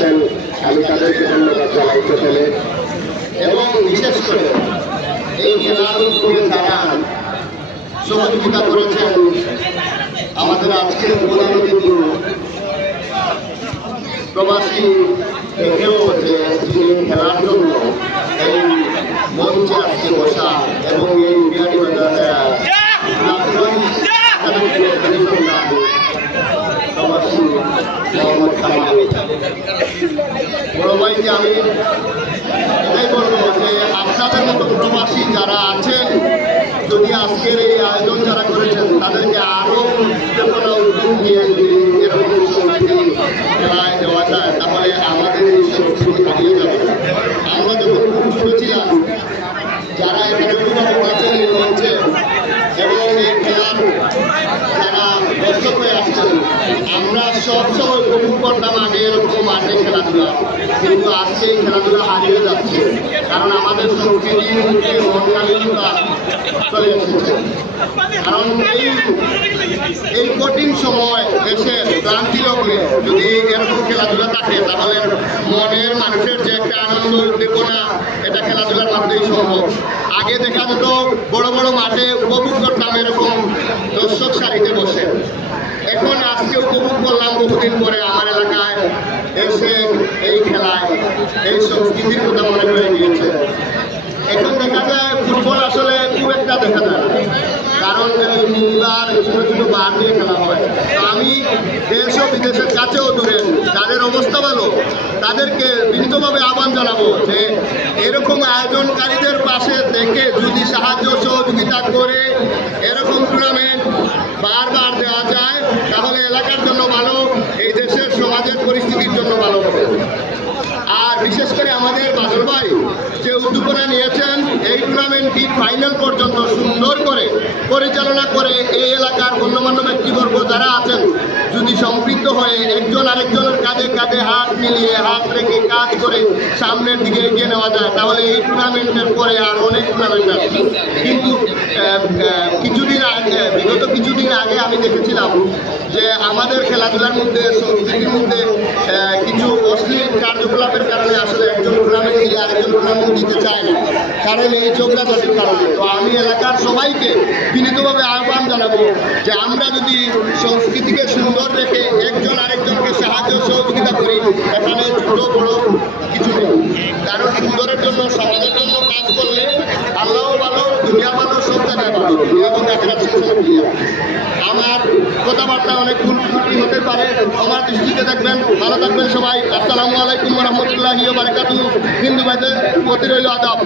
করেছেন, আমি তাদেরকে ধন্যবাদ জানাই প্রথমে। এবং বিশেষ করে এই খেলার উপরে যারা সহযোগিতা করেছেন, আমাদের আজকের প্রধান অতিথি প্রবাসী থেকেও যে যিনি খেলার জন্য এই মঞ্চে আজকে বসা এবং এই বড় ভাইকে আমি এটাই বলবো যে আপনাদের মতো প্রবাসী যারা আছেন, যদি আজকের এই আয়োজন যারা করেছেন তাদেরকে আরো উদ্যোগনা উদ্যোগ নিয়ে যদি এরকম সংস্কৃতি খেলায় দেওয়া যায়, তাহলে আমাদের এই সংস্কৃতি হারিয়ে যাবে। আমরা যখন শুনেছিলাম যারা এখানে আছেন এই মঞ্চে এবং এই খেলার যারা দর্শক হয়ে আসছেন, আমরা সবসময় উপভোগ করতাম আগে এরকম মাঠে খেলাধুলা, কিন্তু আজকে এই খেলাধুলা হারিয়ে যাচ্ছে, কারণ আমাদের সংস্কৃতির মধ্যে মনমালিন্যতা চলে এসেছে। কারণ এই কঠিন সময় দেশের ক্লান্তি লগ্নে যদি এরকম খেলাধুলা থাকে, তাহলে মনের মানুষের যে একটা আনন্দ উদ্দীপনা, এটা খেলাধুলার মাধ্যমেই সম্ভব। আগে দেখা যেত বড় বড় মাঠে উপভোগ করতাম এরকম দর্শক সারিতে বসে, এখন আজকে উপভোগ করলাম বহুদিন পরে আমার এলাকায় এসে এই খেলায় এই সংস্কৃতির কথা মনে হয়ে গিয়েছে। এখন দেখা যায় ফুটবল আসলে খুব একটা দেখা যায় না, কারণ মিনিবার ছোটো ছোটো বার দিয়ে খেলা হয়। তো আমি দেশ ও বিদেশের কাছেও দূরে যাদের অবস্থা ভালো তাদেরকে বিনীতভাবে আহ্বান জানাবো যে এরকম আয়োজনকারীদের পাশে থেকে যদি সাহায্য সহযোগিতা করে এরকম টুর্নামেন্ট বারবার দেওয়া যায়, তাহলে এলাকার জন্য ভালো, এই দেশের সমাজের পরিস্থিতির জন্য ভালো হবে। আর বিশেষ করে আমাদের বাদল ভাই যে উদ্যোগনা নিয়েছেন, এই টুর্নামেন্টটি ফাইনাল পর্যন্ত সুন্দর করে পরিচালনা করে এই এলাকার গণ্যমান্য ব্যক্তিবর্গ যারা আছেন যদি সম্পৃক্ত হয়ে একজন আরেকজনের কাঁধে কাঁধে হাত মিলিয়ে হাত রেখে কাজ করে সামনের দিকে এগিয়ে নেওয়া যায়, তাহলে এই টুর্নামেন্টের পরে আর অনেক টুর্নামেন্ট আছে। কিন্তু বিগত কিছুদিন আগে আমি দেখেছিলাম যে আমাদের খেলাধুলার মধ্যে সংস্কৃতির মধ্যে কিছু অশ্লীল কার্যকলাপের কারণে আসলে একজন টুর্নামেন্ট দিলে আরেকজন টুর্নামেন্ট দিতে চায় না, কারণ এই ঝগড়াঝাটির কারণে। তো আমি এলাকার সবাইকে বিনীতভাবে আহ্বান জানাবো যে আমরা যদি সংস্কৃতিকে সুন্দর রেখে একজন আরেকজনকে সাহায্য সহযোগিতা করি, এখানে ছোট বড় কিছু নেই, কারণ সুন্দরের জন্য সমাজের জন্য কাজ করলে আল্লাহও ভালো, দুনিয়া ভালো, সব জায়গায় ভালো, এবং আমার কথাবার্তা অনেক ভুল ত্রুটি হতে পারে, আমার দৃষ্টিতে দেখবেন। ভালো থাকবেন সবাই। আসসালামু আলাইকুম ওয়া রাহমাতুল্লাহি ওয়া বারাকাতুহু। হিন্দু ভাইদের প্রতি রইল আদাব।